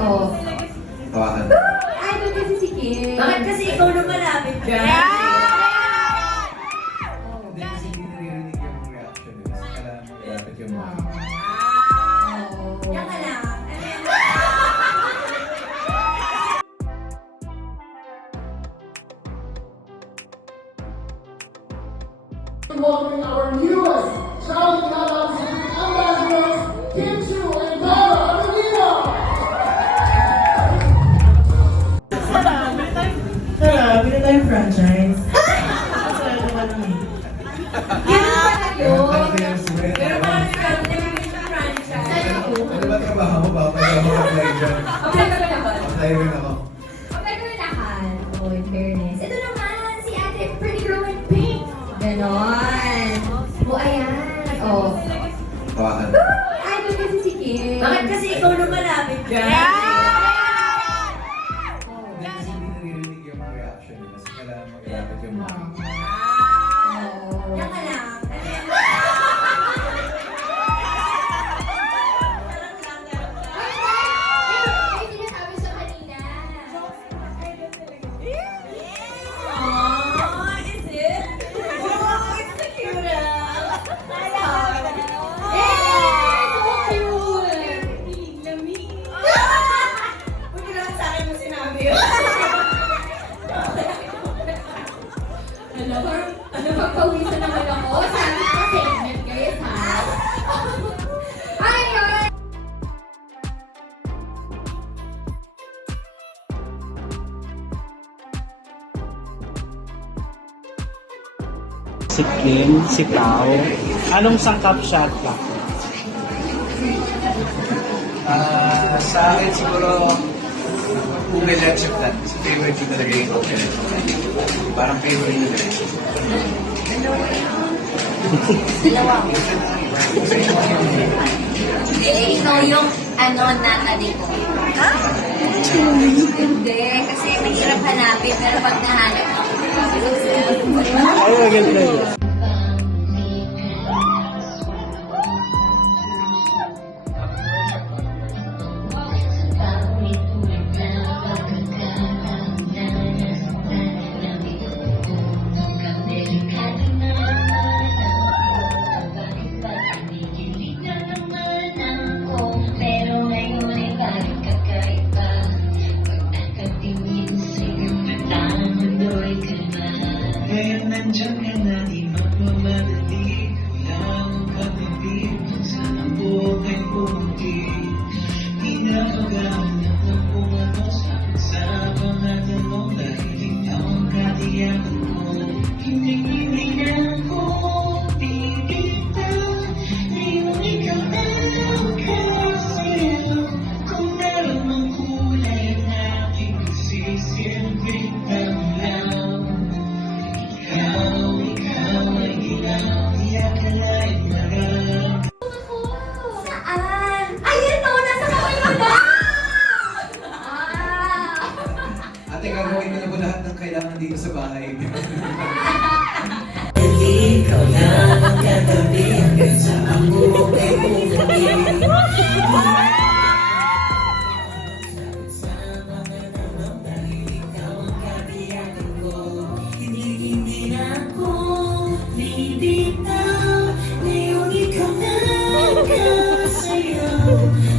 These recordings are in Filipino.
Oh. Hawakan. Ay, doon kasi si Kim. Bakit kasi ikaw na malapit dyan? Hindi kasi hindi naririnig yung reaction nila. Kasi kailangan mo ilapit yung mga. Yan ka lang. Welcoming our newest Charlie Cannon's ambassadors, Kim Chu and Dara Argentina. Bili tayong franchise. Masaya naman eh. Yun. Pero mga friend, nabibili sa franchise. Ano ba trabaho mo? Baka pwede ako mag-apply dyan. Okay ka na ba? Apply rin ako. Okay ka na kan. Oh, in fairness. Ito naman, si ate Pretty Girl in Pink. Ganon. Oh, ayan. Oh. Hawakan. Ay, doon kasi si Kim. Bakit kasi ikaw na malapit dyan? Hindi kasi hindi naririnig yung reaction nila. Kasi kailangan mo ilapit yung mga. Yan ka lang. Ay, sinasabi sa kanina. Oh, is it? Oh, it's the cute. So cute. Buti naman sa akin mo sinabi yun. Pagpawisan naman ako. Sabi ko segment guys, ha? Ayun! Si Kim, si Pao. Anong sangkap siya at bakit? Sa akin siguro, Google Let's Chef that. Kasi favorite ko talaga yung Google Let's Chef. Parang favorite ko talaga. Ikaw yung natabi ko. Ha? Hindi, kasi mahirap hanapin, pero pag nahanap mo, Ay, maganda yun. pero ngayon ay parang kakaiba. Pag nakatingin sa'yo, parang mundo'y kalma. Ngayon nandiyan ka na, di magmamadali. Lang kapatid, saan ang buhay pumunti. Di na paghahanap ng kung ano sa pagsabang natin mo. Dahil ikaw ang katiyakan ko. Hindi na ako bibitaw. Ngayong ikaw na lang kasayaw. Kung meron mang kulay na aking magsisilbing tamlaw. Ikaw ay ilaw, di akalain marami. Saan? Ayun o! Nasa kamay mo na! Ah! Ate, gagawin mo na ba lahat ng kailangan dito sa bahay? Ikaw lang ang katabi hanggang sa ang buhok ay bumalik. Hindi na ako bibitaw. Ngayong ikaw na ang kasayaw.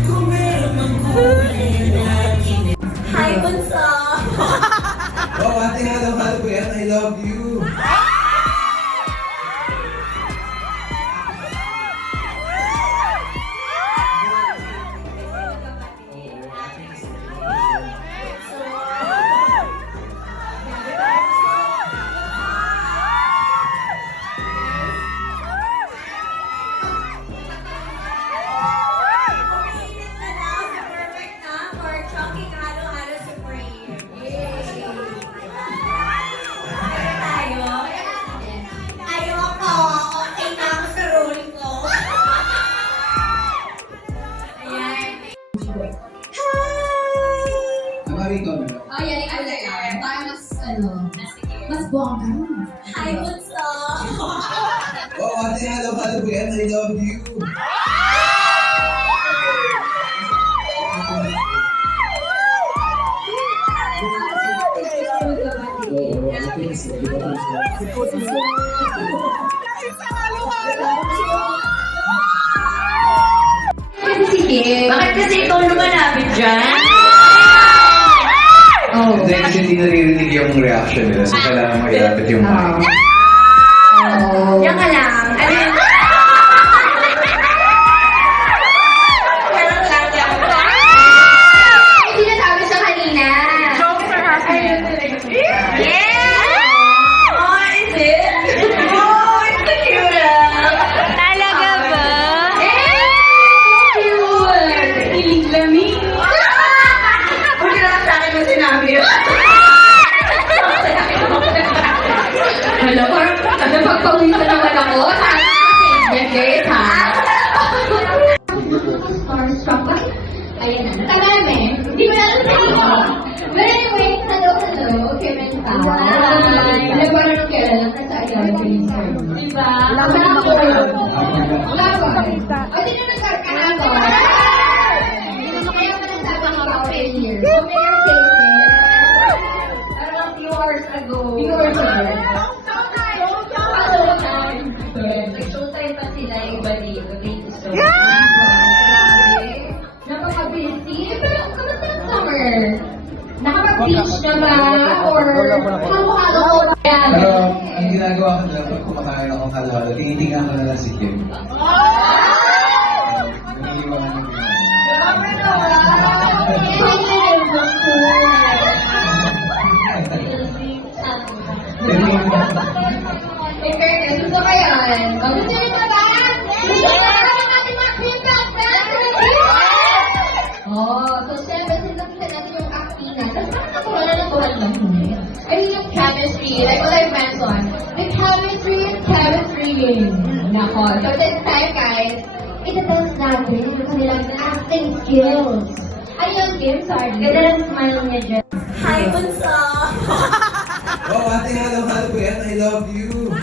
Kung meron mang kulay na aking Hi, Bunso! Oh, ate, hello po yan. I love you. Umiinit na daw sa perfect na for chunking halo-halo supreme. Yay! Kaya tayo? Ayoko! Okay na ako sa role ko. Ayan. Amari ko na. Oh, yan ang lang. Para mas, mas bongga. Hi, Bunso! Oh, ate, hello po yan. I love you. Kasi si Kim. Bakit kasi ikaw lumalapit dyan? Oh. Hindi kasi hindi naririnig yung reaction nila. So kailangan mag-ilapit yung mic. Oh. Diyan ka lang. Ano yun? Ay, sinasabi siya kanina. Oh, is it? Oh, it's so cute. Talaga ba? Kilig lamig. Huwag na lang sa akin yung sinabi yun. Wala, parang napagpawisan naman ako. Yan guys, ha? Starstruck ba? Ayan na. Natarami. Hindi ko na alam sa iyo. But anyway, hello. Kim and Pao. Alam ba na nung kailan lang kasi ayaw ko yung service. Diba? Wala ba? O, di na nagkakahapon. Kaya pa nasabi ko ako failure. So, may cases. Around few hours ago. Nag-showtime pa sila yung iba dito. Grabe. Napaka-busy. Pero kamusta ang summer? Nakapag-beach na ba? Or halo-halo ko ba yan? Pero ang ginagawa ko nila pag kumakain ako ng halo-halo, tinitingnan ko na lang si Kim. Nangiiwangan yung In fairness, gusto ko yan. Gusto rin na ba? Gusto ko na ang ating mga feedback Oh, so syempre, sinakita natin yung acting na. Tapos parang natural na natural lang. I mean, yung chemistry, like what I mentioned, the chemistry and chemistry game. Nako. So this time, guys, itatest natin yung kanilang acting skills. Ano yung Kim? Sorry. Ganda lang smile niya dyan. Hi, Bunso. Oh, ating halo-halo ko yan. I love you.